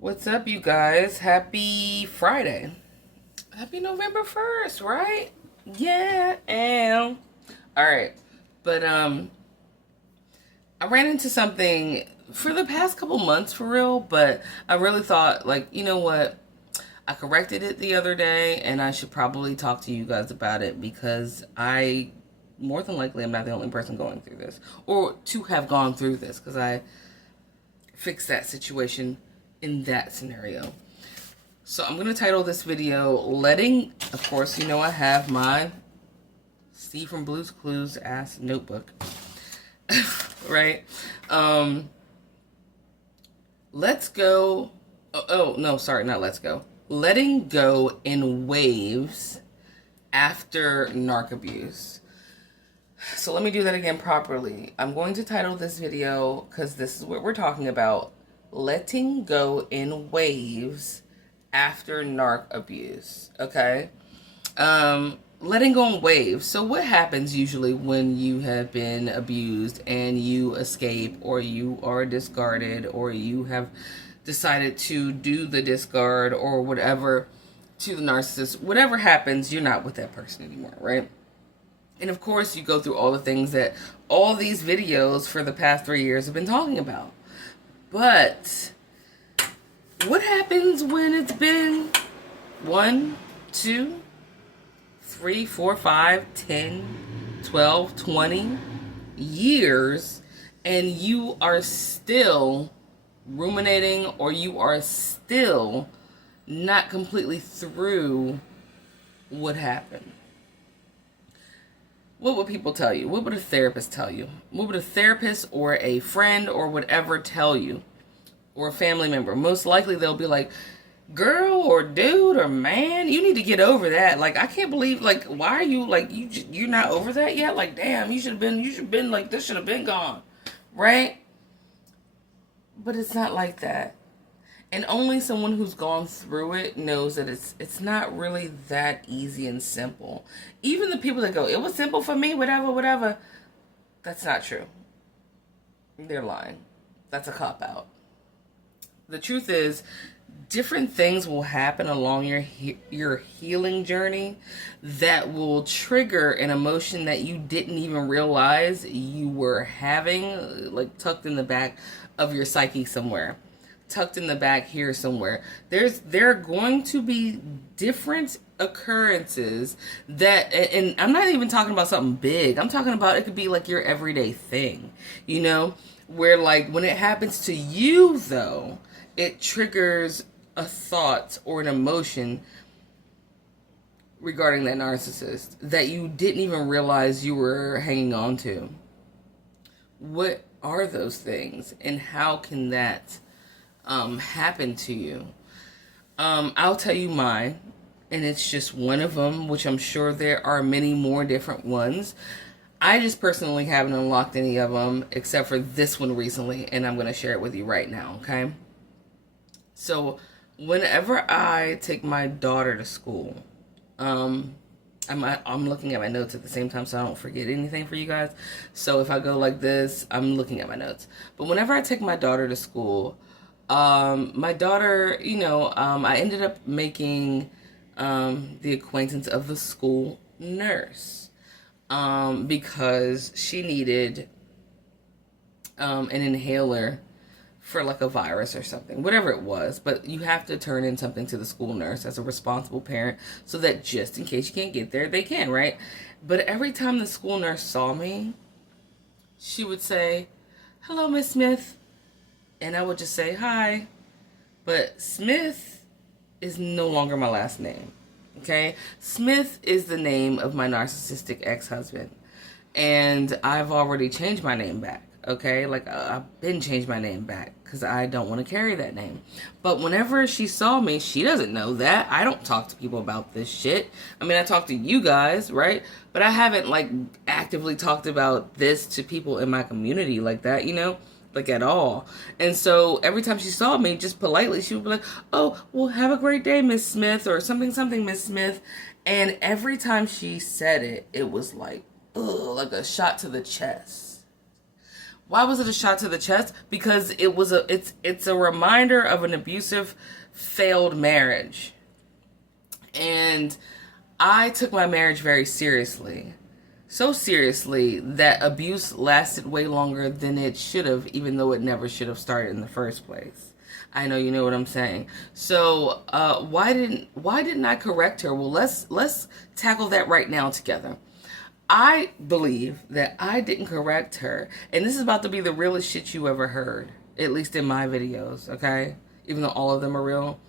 What's up, you guys? Happy Friday. Happy November 1st, right? Yeah, and all right. But I ran into something for the past couple months for real, but I really thought like, you know what? I corrected it the other day and I should probably talk to you guys about it because I more than likely am not the only person going through this or to have gone through this because I fixed that situation in that scenario. So I'm going to title this video, of course, I have my Steve from Blue's Clues ass notebook, right? Let's go. No, sorry, not let's go. Letting go in waves after narc abuse. So let me do that again properly. I'm going to title this video, because this is what we're talking about, letting go in waves after narc abuse, okay? Letting go in waves. So what happens usually when you have been abused and you escape, or you are discarded, or you have decided to do the discard or whatever to the narcissist? Whatever happens, you're not with that person anymore, right? And of course, you go through all the things that all these videos for the past 3 years have been talking about. But what happens when it's been 1, 2, 3, 4, 5, 10, 12, 20 years and you are still ruminating, or you are still not completely through what happened? What would people tell you? What would a therapist tell you? What would a therapist or a friend or whatever tell you? Or a family member? Most likely they'll be like, girl or dude or man, you need to get over that. Like, I can't believe, like, why are you, like, you're not over that yet? Like, damn, you should have been, like, this should have been gone. Right? But it's not like that. And only someone who's gone through it knows that it's not really that easy and simple. Even the people that go, it was simple for me, whatever, whatever. That's not true. They're lying. That's a cop-out. The truth is, different things will happen along your healing journey that will trigger an emotion that you didn't even realize you were having, like tucked in the back of your psyche somewhere. Tucked in the back here somewhere. There are going to be different occurrences that, and I'm not even talking about something big. I'm talking about, it could be like your everyday thing, where like when it happens to you though, it triggers a thought or an emotion regarding that narcissist that you didn't even realize you were hanging on to. What are those things, and how can that happen to you? I'll tell you mine, and it's just one of them, which I'm sure there are many more different ones. I just personally haven't unlocked any of them except for this one recently, and I'm going to share it with you right now, okay? So whenever I take my daughter to school, I'm looking at my notes at the same time so I don't forget anything for you guys. So if I go like this, I'm looking at my notes. But whenever I take my daughter to school, my daughter, I ended up making the acquaintance of the school nurse because she needed an inhaler for like a virus or something, whatever it was. But you have to turn in something to the school nurse as a responsible parent so that just in case you can't get there, they can, right? But every time the school nurse saw me, she would say, "Hello, Miss Smith." And I would just say, "Hi." But Smith is no longer my last name, okay? Smith is the name of my narcissistic ex-husband. And I've already changed my name back, okay? Like, I've been changed my name back because I don't want to carry that name. But whenever she saw me, she doesn't know that. I don't talk to people about this shit. I mean, I talk to you guys, right? But I haven't, like, actively talked about this to people in my community like that, like at all. And so every time she saw me, just politely, she would be like, "Oh, well, have a great day, Miss Smith," or something, Miss Smith. And every time she said it, it was like, ugh, like a shot to the chest. Why was it a shot to the chest? Because it's a reminder of an abusive, failed marriage. And I took my marriage very seriously. So seriously that abuse lasted way longer than it should have, even though it never should have started in the first place. I know you know what I'm saying. So why didn't I correct her? Well, let's tackle that right now together. I believe that I didn't correct her, and this is about to be the realest shit you ever heard, at least in my videos, okay? Even though all of them are real.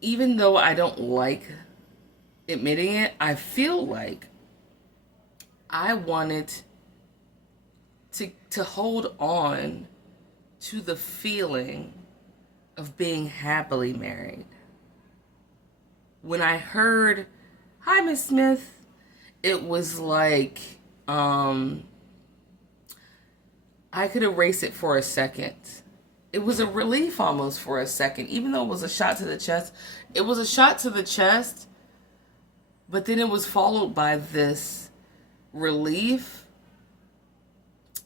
Even though I don't like admitting it, I feel like I wanted to hold on to the feeling of being happily married. When I heard, "Hi, Miss Smith," it was like I could erase it for a second. It was a relief almost for a second, even though it was a shot to the chest. It was a shot to the chest, but then it was followed by this relief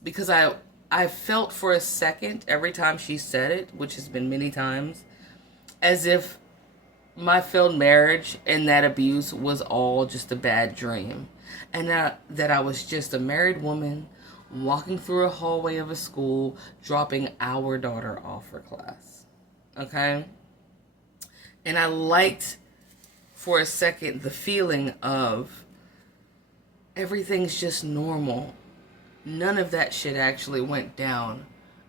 because I felt for a second every time she said it, which has been many times, as if my failed marriage and that abuse was all just a bad dream. And that I was just a married woman walking through a hallway of a school, dropping our daughter off for class. Okay? And I liked for a second the feeling of everything's just normal. None of that shit actually went down.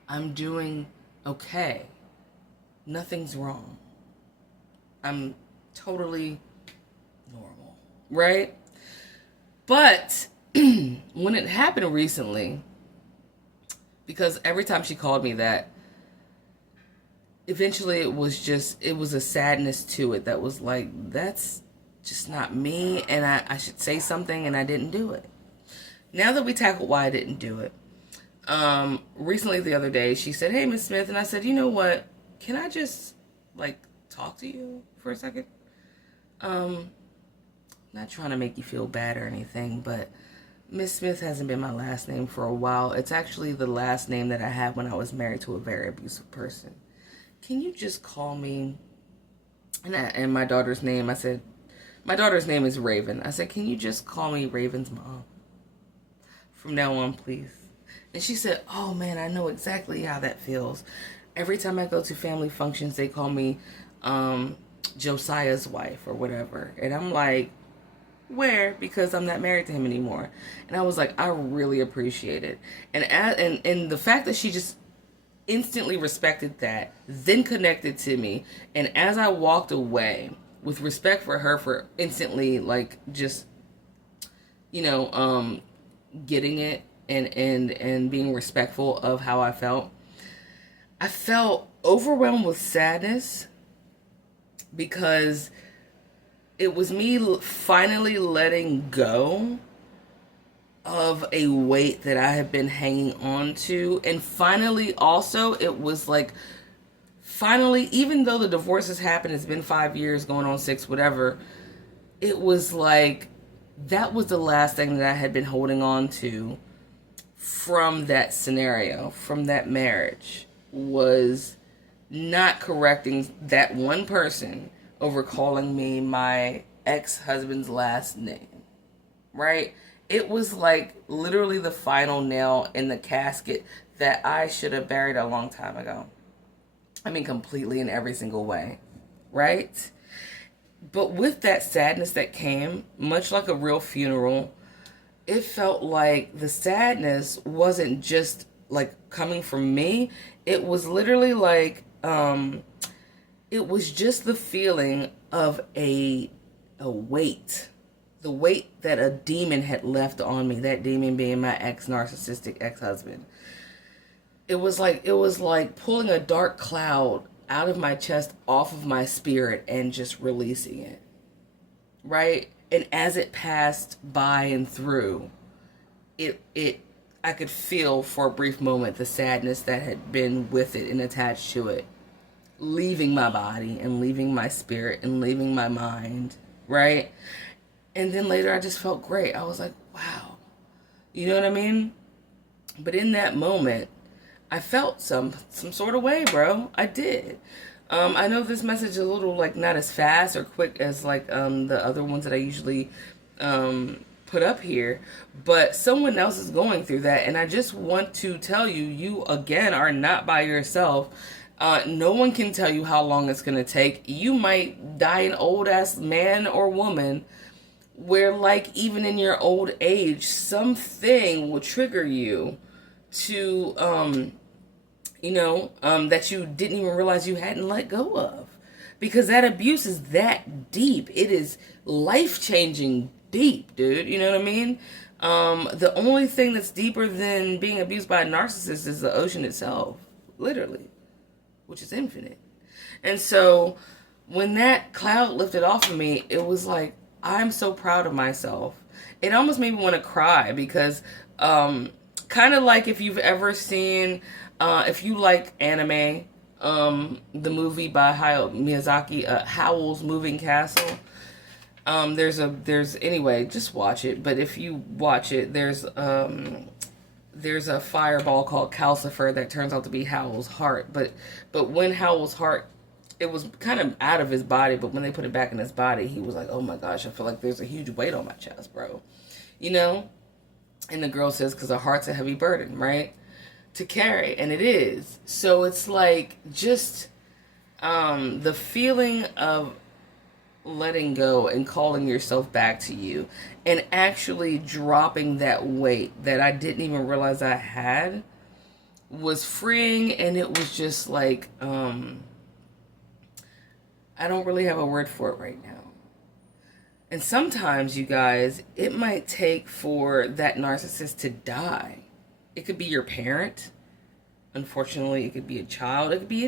I'm doing okay. Nothing's wrong. I'm totally normal, right? But when it happened recently, because every time she called me that, eventually it was a sadness to it that was like, that's just not me, and I should say something, and I didn't do it. Now that we tackled why I didn't do it, recently the other day, she said, "Hey, Miss Smith," and I said, "You know what? Can I just, talk to you for a second? Not trying to make you feel bad or anything, but Miss Smith hasn't been my last name for a while. It's actually the last name that I had when I was married to a very abusive person. Can you just call me?" And my daughter's name, I said, my daughter's name is Raven. I said, "Can you just call me Raven's mom from now on, please?" And she said, "Oh man, I know exactly how that feels. Every time I go to family functions, they call me Josiah's wife or whatever." And I'm like, "Where?" Because I'm not married to him anymore. And I was like, I really appreciate it. And the fact that she just instantly respected that, then connected to me, and as I walked away with respect for her for instantly just getting it and being respectful of how I felt overwhelmed with sadness because it was me finally letting go of a weight that I have been hanging on to. And finally, also, it was finally, even though the divorce has happened, it's been 5 years, going on 6, whatever, it was that was the last thing that I had been holding on to from that scenario, from that marriage, was not correcting that one person over calling me my ex-husband's last name, right? It was literally the final nail in the casket that I should have buried a long time ago. I mean, completely in every single way, right? But with that sadness that came, much like a real funeral, it felt like the sadness wasn't just coming from me. It was literally it was just the feeling of a weight. The weight that a demon had left on me, that demon being my narcissistic ex-husband. It was like pulling a dark cloud out of my chest, off of my spirit, and just releasing it. Right? And as it passed by and through, I could feel for a brief moment the sadness that had been with it and attached to it, leaving my body and leaving my spirit and leaving my mind, right? And then later I just felt great. I was like, wow. You know what I mean? But in that moment, I felt some sort of way, bro. I did. I know this message is a little like not as fast or quick as like the other ones that I usually put up here, but someone else is going through that, and I just want to tell you, you again are not by yourself. No one can tell you how long it's gonna take. You might die an old ass man or woman, where like even in your old age, something will trigger you to that you didn't even realize you hadn't let go of. Because that abuse is that deep. It is life-changing deep, dude. You know what I mean? The only thing that's deeper than being abused by a narcissist is the ocean itself. Literally. Which is infinite. And so, when that cloud lifted off of me, it was like, I'm so proud of myself. It almost made me want to cry because, kind of like if you've ever seen, if you like anime, the movie by Hayao Miyazaki, Howl's Moving Castle. Anyway, just watch it. But if you watch it, there's a fireball called Calcifer that turns out to be Howl's heart. But when Howl's heart, it was kind of out of his body, but when they put it back in his body, he was like, oh my gosh, I feel like there's a huge weight on my chest, bro. You know? And the girl says, because a heart's a heavy burden, right? To carry. And it is. So it's like just the feeling of letting go and calling yourself back to you and actually dropping that weight that I didn't even realize I had was freeing. And it was just like, I don't really have a word for it right now. And sometimes, you guys, it might take for that narcissist to die. It could be your parent. Unfortunately, it could be a child. It could be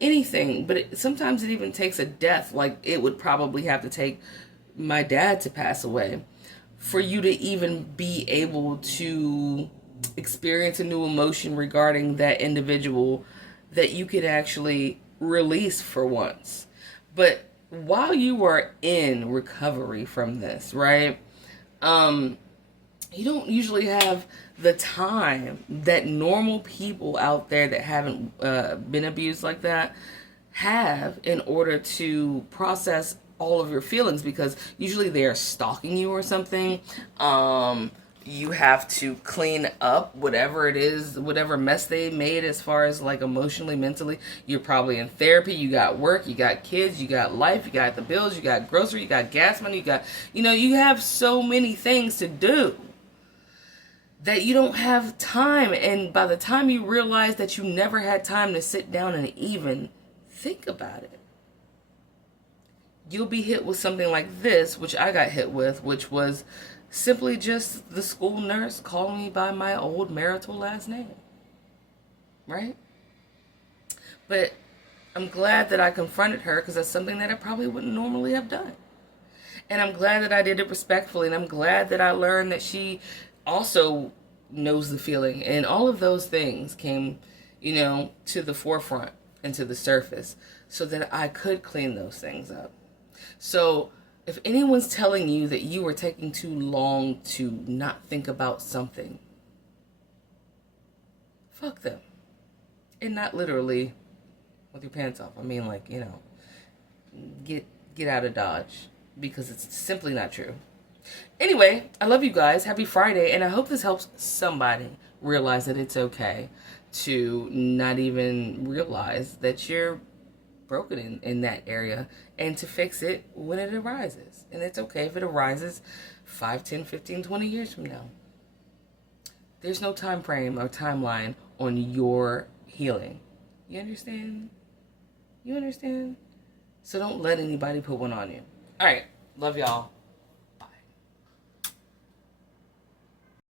anything. But sometimes it even takes a death. Like, it would probably have to take my dad to pass away for you to even be able to experience a new emotion regarding that individual that you could actually release for once. But while you are in recovery from this, right, you don't usually have the time that normal people out there that haven't been abused like that have in order to process all of your feelings, because usually they are stalking you or something. You have to clean up whatever it is, whatever mess they made as far as like emotionally, mentally. You're probably in therapy, you got work, you got kids, you got life, you got the bills, you got grocery, you got gas money, you have so many things to do that you don't have time. And by the time you realize that you never had time to sit down and even think about it, you'll be hit with something like this, which I got hit with, which was simply just the school nurse calling me by my old marital last name. Right? But I'm glad that I confronted her, because that's something that I probably wouldn't normally have done. And I'm glad that I did it respectfully, and I'm glad that I learned that she also knows the feeling. And all of those things came, to the forefront and to the surface so that I could clean those things up. So if anyone's telling you that you are taking too long to not think about something, fuck them. And not literally with your pants off. I mean, like, get out of Dodge, because it's simply not true. Anyway, I love you guys. Happy Friday. And I hope this helps somebody realize that it's okay to not even realize that you're broken in that area, and to fix it when it arises. And it's okay if it arises 5, 10, 15, 20 years from now. There's no time frame or timeline on your healing. You understand? You understand? So don't let anybody put one on you. All right. Love y'all.